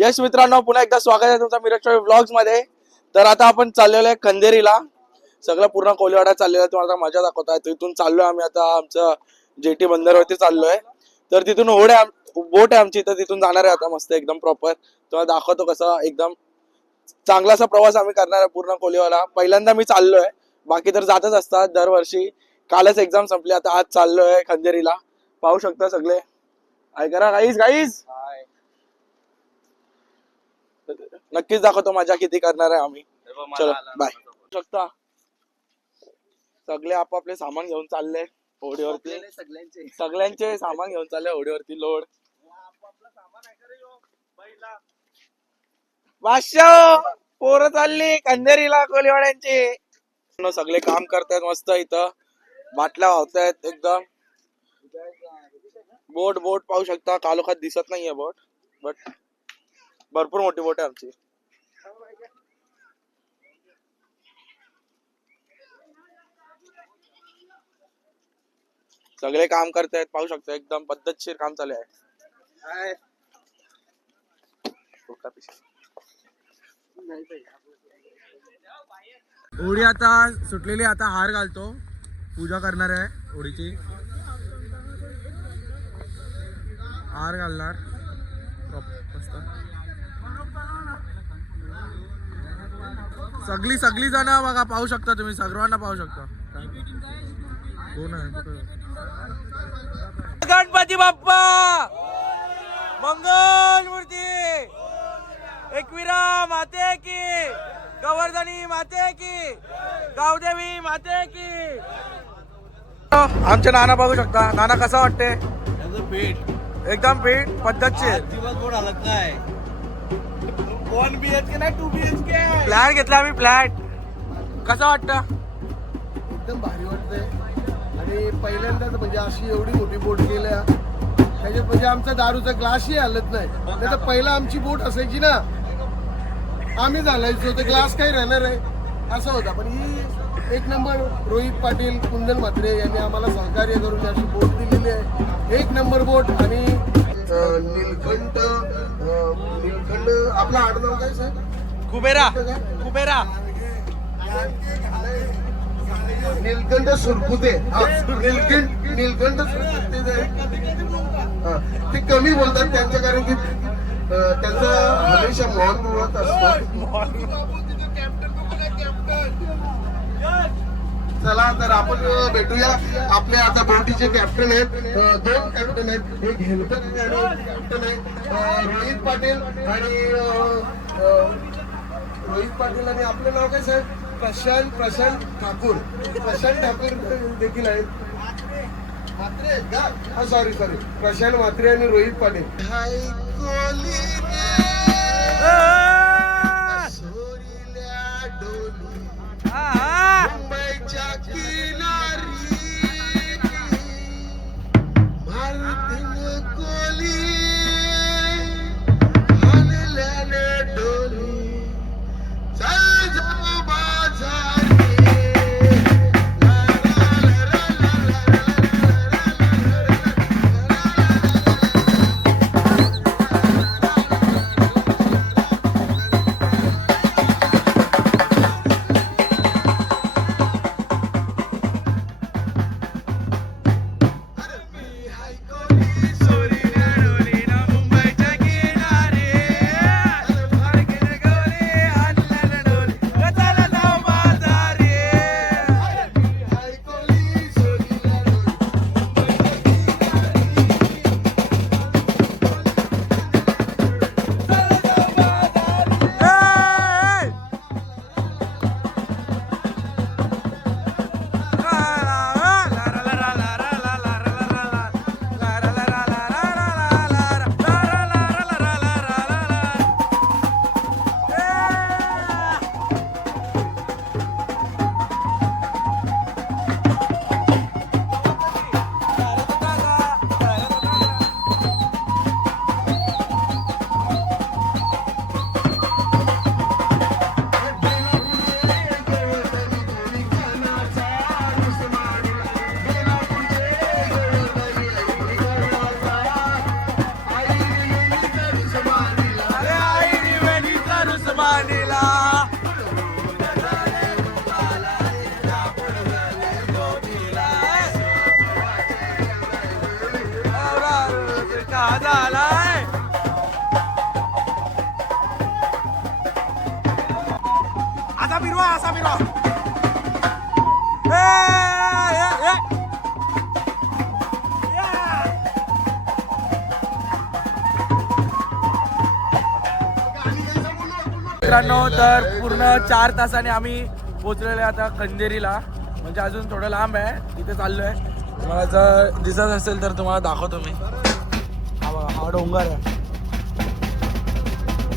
यश मित्रांनो, पुन्हा एकदा स्वागत आहे तुमचं मिरज व्लॉग्स मध्ये. तर आता आपण चाललेलो आहे खंदेरीला. सगळं पूर्ण कोलीवाडा चाललेला आहे. तुम्हाला मजा दाखवत आहे. तिथून चाललोय आम्ही आता आमचं जेटी बंदरवरती चाललोय. तर तिथून बोट आहे आमची, तर तिथून जाणार आहे आता मस्त एकदम प्रॉपर. तुम्हाला दाखवतो कसं एकदम चांगलासा प्रवास आम्ही करणार आहे पूर्ण कोलीवाडा. पहिल्यांदा मी चाललोय, बाकी तर जातच असतात दरवर्षी. कालच एक्झाम संपली, आता आज चाललोय खंदेरीला. पाहू शकता सगळे. ऐका गाईज गाईज, नक्कीच दाखवतो मजा किती करणार आहे आम्ही. चलो बाय. शकता सगळे आपापले सामान घेऊन चालले होडीवरती. सगळ्यांचे सामान घेऊन चालले होडीवरती. लोड पोरं चालली खंदेरीला कोलीवाड्यांची. सगळे काम करतायत मस्त. इथं बाटल्या वाहतायत एकदम. बोट पाहू शकता. कालोखात दिसत नाहीये बोट, बट भरपूर मोठी बोट आहे आमची. सगळे काम करतायत पाहू शकता. एकदम पद्धतशीर काम चालू आहे. होडी आता सुटलेली. आता हार घालतो, पूजा करणार आहे होडीची. हार घालणार सगळी जण बघा. पाहू शकता तुम्ही, सर्वांना पाहू शकता. कोण आहे? गणपती बाप्पा मंगल मूर्ती. एकविरा माते की, गोवर्धनी माते की, गावदेवी माते की. आमचे नाना बघू शकता. नाना कसा वाटते? एकदम फिट पद्धतशीर. दिवसभर हालत नाही. 1 BHK नाही 2 BHK फ्लॅट घेतला आम्ही. फ्लॅट कसं वाटतं? एकदम भारी वाटतंय. आणि पहिल्यांदाच म्हणजे अशी एवढी मोठी बोट केल्या त्याच्यात म्हणजे आमचा दारूचा ग्लासही हलत नाही. नाही तर पहिला आमची बोट असायची ना, आम्ही घालायचो तर ग्लास काही राहणार आहे असं होता. पण ही एक नंबर रोहित पाटील, कुंदन म्हात्रे यांनी आम्हाला सहकार्य करून अशी बोट दिलेली आहे. एक नंबर बोट. आणि नीलकंठ आपला आडनाव काय सर? कुबेरा. नीलकंठ सुरकुते. नीलकंठ सुरकुते ते कमी बोलतात त्यांच्या, कारण की त्यांचा हमेशा मौन बोलत असतो. चला तर आपण भेटूया. आपले आता बोटीचे कॅप्टन आहेत, 2 कॅप्टन आहेत. एक हेल्पर कॅप्टन आहे रोहित पाटील. आणि रोहित पाटील आणि आपलं नाव काय साहेब? प्रशांत ठाकूर. प्रशांत ठाकूर देखील आहेत. म्हात्रे सॉरी प्रशांत म्हात्रे आणि रोहित पाटील. मुंबईच्या किनारी भारतीन कोली हलल्याने डोली. चल जाऊ बाजारी. माझा आलाय. असा फिरवा असा फिरवा. मित्रांनो तर पूर्ण 4 तासाने आम्ही पोहोचलेलो आहे आता खंदेरीला. म्हणजे अजून थोडं लांब आहे, तिथे चाललोय. तुम्हाला जर दिसत असेल तर तुम्हाला दाखवतो मी. हा बघा, हा डोंगर आहे,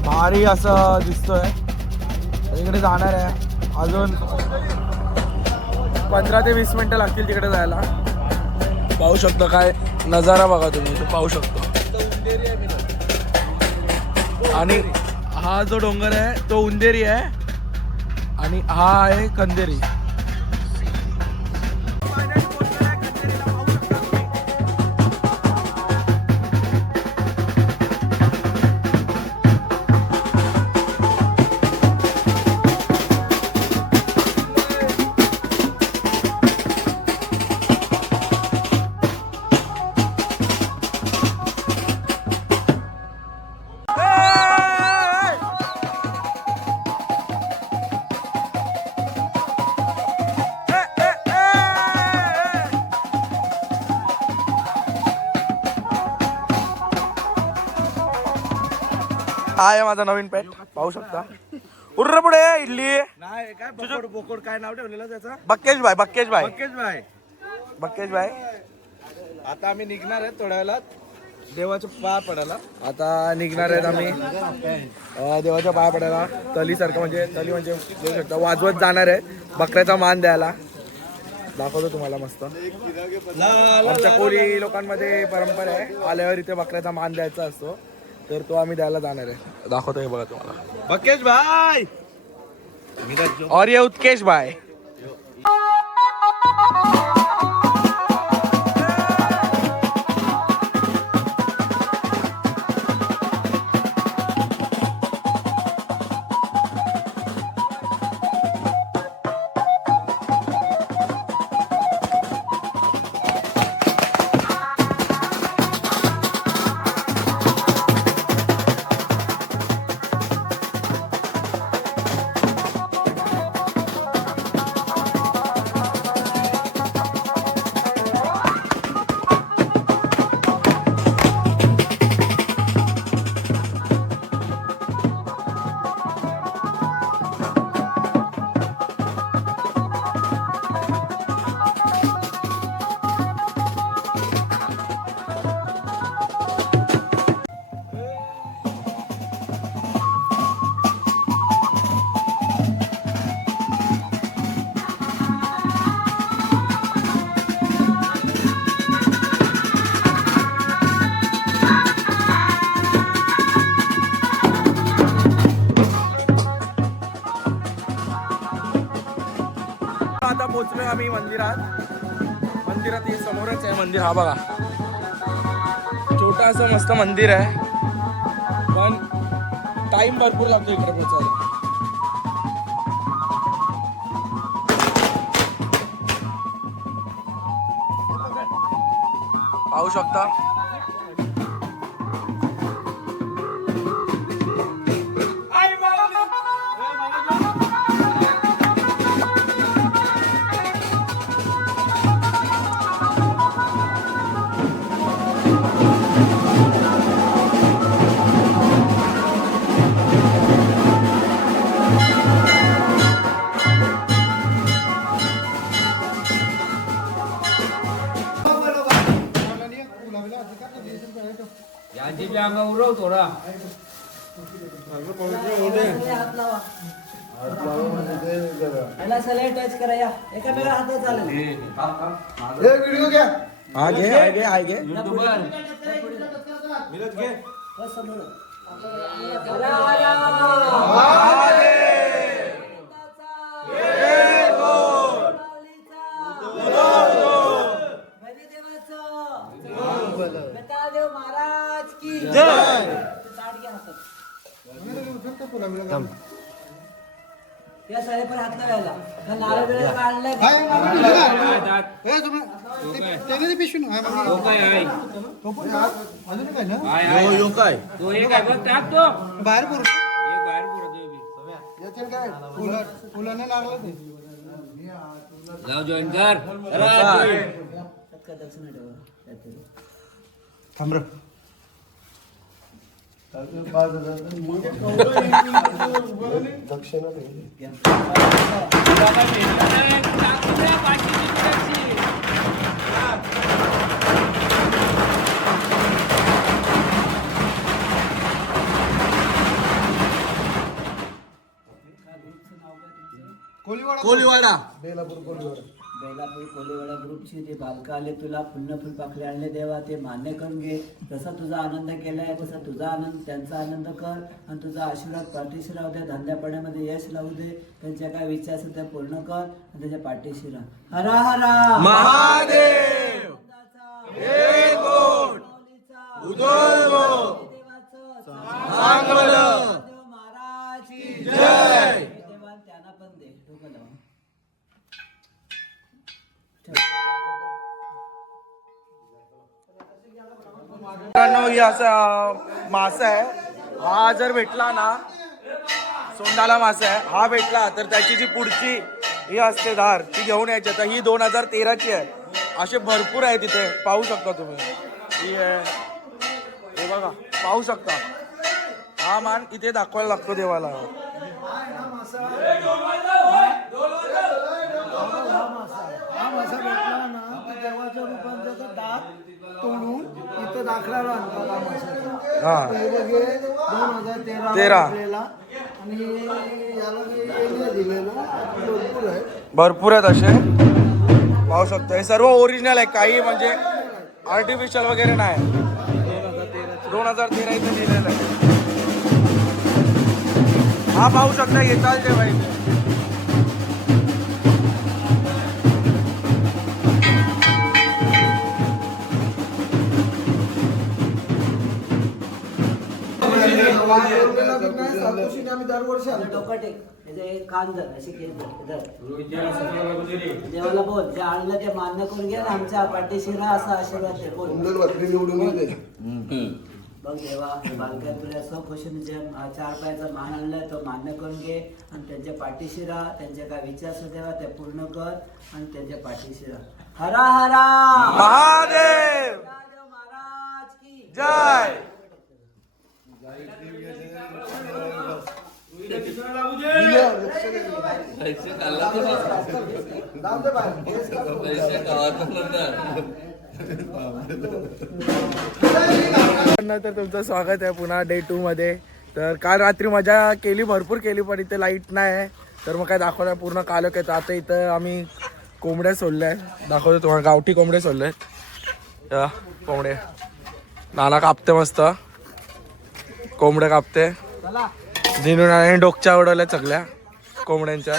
भारी असं दिसतोय. तिकडे जाणार आहे, अजून 15 ते 20 मिनिटं लागतील तिकडे जायला. पाहू शकतो काय नजारा बघा तुम्ही, तो पाहू शकतो. आणि हा जो डोंगर आहे तो उंदेरी आहे आणि हा आहे खंदेरी. हा आहे माझा नवीन पेट, पाहू शकता. उर्र पुढे इडली. नाही काय बोकोड बोकोड काय नाव ठेवलेलं त्याचं? बक्केश भाई, बक्केश भाई, बक्केश भाई. बक्केश भाई. आता आम्ही निघणार आहे थोड्या वेळात देवाच्या पाया पडायला. आता निघणार आहेत आम्ही देवाच्या पाया पडायला. तलीसारखं म्हणजे तली म्हणजे बघू शकता वाजवत जाणार आहे, बकऱ्याचा मान द्यायला. दाखवतो तुम्हाला मस्त. आमच्या कोळी लोकांमध्ये परंपरा आहे, आल्यावर इथे बकऱ्याचा मान द्यायचा असतो, तर तो आम्ही द्यायला जाणार आहे. दाखवतोय बघा तुम्हाला. बक्केश भाई और ये उत्केश भाई. आता पोहोचलोय आम्ही मंदिरात. मंदिरात हे समोरच आहे मंदिर. हा बघा, छोटा असं मस्त मंदिर आहे, पण टाइम भरपूर लागतो इकडे पोहोचायला. पाहू शकता. टच करा या एकामेका हातात चालेल. व्हिडिओ घ्या. हा घे, आहे घे, आहे घे. देव महाराज की जय. या साडे पण हात लावायला त्या नारळ बिरळ काढलाय जॉईन कर दक्षिण ठेवा कोलीवाडा बेलापूर कोलेवाडा ग्रुपची ते बालका आले तुला फुल पाकले आणले देवा ते मान्य करून घे जसा तुझा आनंद केलाय तसा तुझा आनंद त्यांचा आनंद कर आणि तुझा आशीर्वाद पाठीशी राहू दे धंद्या पाण्यामध्ये यश लावू दे त्यांच्या काय विचार असेल त्या पूर्ण कर आणि त्याच्या पाठीशी राहा हरा हरा महादेव महाराज की जय त्यांना पण दे डोकं लावा मित्रांनो ही असा मासा आहे हा जर भेटला ना सोंडाला मासा आहे हा भेटला तर त्याची जी पुढची ही असते धार ती घेऊन यायची आता ही 2013ची आहे असे भरपूर आहे तिथे पाहू शकता तुम्ही ही आहे हे बघा पाहू शकता हा मान इथे दाखवायला लागतो देवाला हा मासा भेटला ना तर देवाच्या रूपात त्याचा दात तोडून इथं दाखला आणतात हा माशाचा हा हे बघे 2013 भेटलेला आणि याला जे दिलेला भरपूर आहे भरपूर आहेत असे पाहू शकता हे सर्व ओरिजिनल आहे काही म्हणजे आर्टिफिशियल वगैरे नाही 2013 इथे दिलेलं आहे हा पाहू शकता येतात ते पाहिजे आम्ही दरवर्षी डोकं टेक त्याचे कान धर अशी केली देवाला बोल जे आणलं ते मान्य करून घे ना आमच्या पाठीशी राहा असा आशीर्वाद दे बोल बघ देवा बालकाय तुला स्वखुशीने जे 4 पायाचा मान आणलाय तो मान्य करून घे आणि त्यांच्या पाठीशी राहा त्यांचे काय विचार असो देवा ते पूर्ण कर आणि त्यांच्या पाठीशी राहा हरा हरा महादेव महाराज की जय तर तुमचं स्वागत आहे पुन्हा डे 2 मध्ये तर काल रात्री मजा केली भरपूर केली पण इथे लाईट नाही आहे तर मग काय दाखवलं पूर्ण कालक येतं आता इथं आम्ही कोंबड्या सोडल्या दाखवतो तुम्हाला गावठी कोंबडे सोडले कोंबडे नाना कापते मस्त कोंबड्या कापते दिनून आणि डोकच्या उडवल्या सगळ्या कोंबड्यांच्या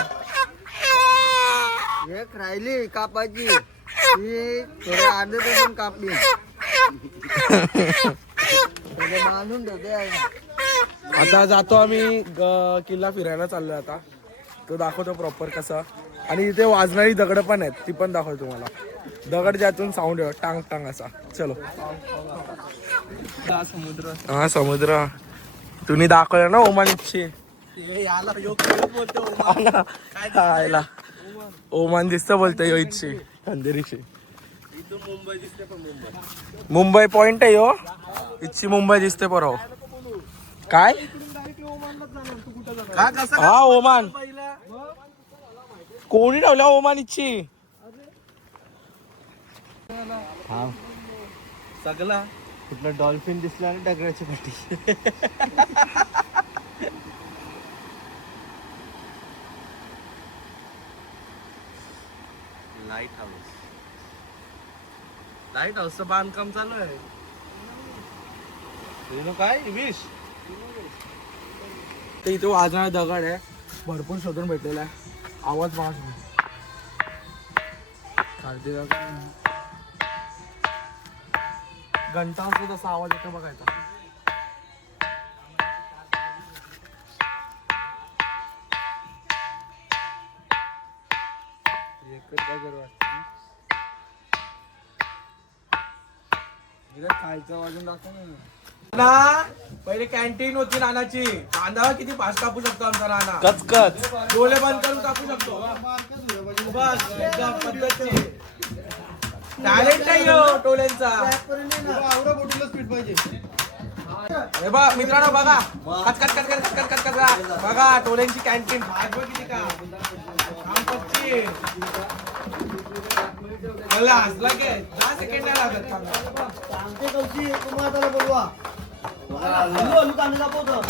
एक राहिली कापाची ती थोड्या अर्धे तासून कापली मानून ठेवते आता जातो आम्ही किल्ला फिरायला चाललोय आता तो दाखवतो प्रॉपर कसा आणि इथे वाजणारी दगड पण आहेत ती पण दाखवतो तुम्हाला दगड ज्यातून साऊंड येतो टांग टांग असा चलो हा समुद्र तुम्ही दाखवलं ना ओमानची ओमान दिसतं बोलतोय यो इथची अंधेरीची मुंबई पॉइंट आहे यो इथची मुंबई दिसते परवा काय हा ओमान कोणी ठेवल्या ओमान इथची सगळा कुठला डॉल्फिन दिसला आणि डगराची पाठी लाईट हाऊसचं बांधकाम चालू आहे काय विश ते इथे वाजणारा दगड आहे भरपूर शोधून भेटलेला आहे आवाज मास घंटा असतो तसा आवाज येतो बघायचा खायचं वाजून दाखव ना. पहिले कॅन्टीन होती नानाची. कांदा किती फास्ट कापू शकतो आमचा नाना. कचकच. डोळे बंद करून कापू शकतो. बस एकदम पद्धतशीर. टॅलेंट नाही हो टोल्यांचा. हे बघ मित्रांनो बघा. कच कच कच कच कच कच कच बघा टोल्यांची कॅन्टीन. भात बघ किती का. पच्चीस. मला हसला की 10 सेकंड नाही लागत. सांगते कवची तुम्हाला त्याला बोलवा. हल्लू हल्लू कांदे दाखवतो.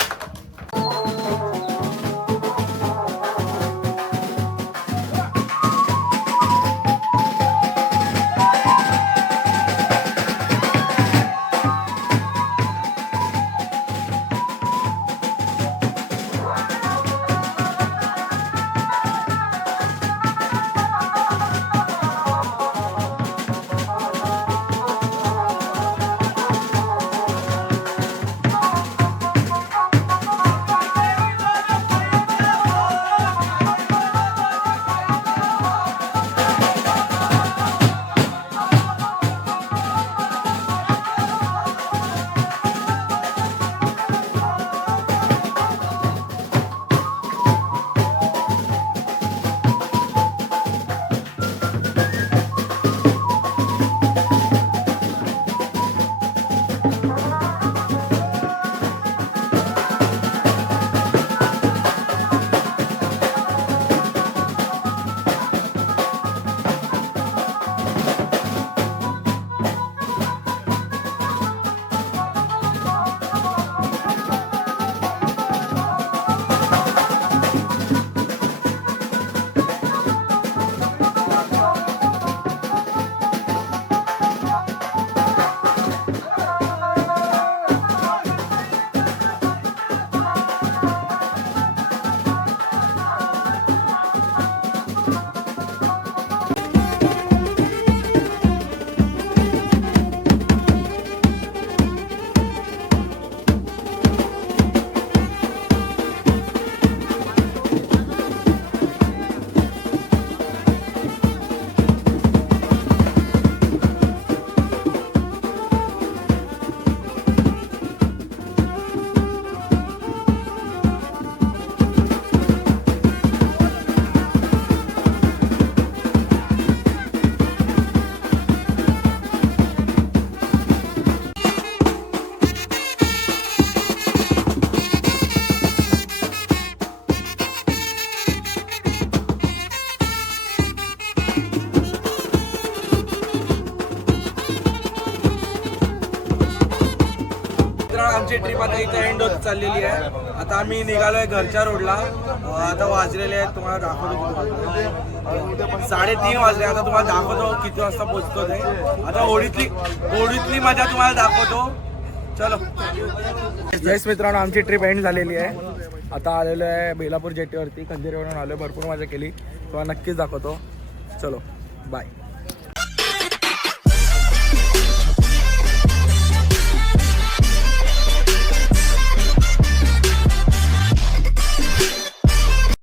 आमची ट्रिप आता इथे एंड होत चाललेली आहे. आता आम्ही निघालोय घरच्या रोडला. आता वाजलेले आहेत तुम्हाला दाखवतो. 3:30 वाजले. आता तुम्हाला दाखवतो किती वाजता पोहोचतो ते. आता होडीतली मजा तुम्हाला दाखवतो. चलो. येस मित्रांनो आमची ट्रिप एंड झालेली आहे. आता आलेलो आहे बेलापूर जेटीवरती. खंदेरीवरून आलोय. भरपूर मजा केली. तुम्हाला नक्कीच दाखवतो. चलो बाय.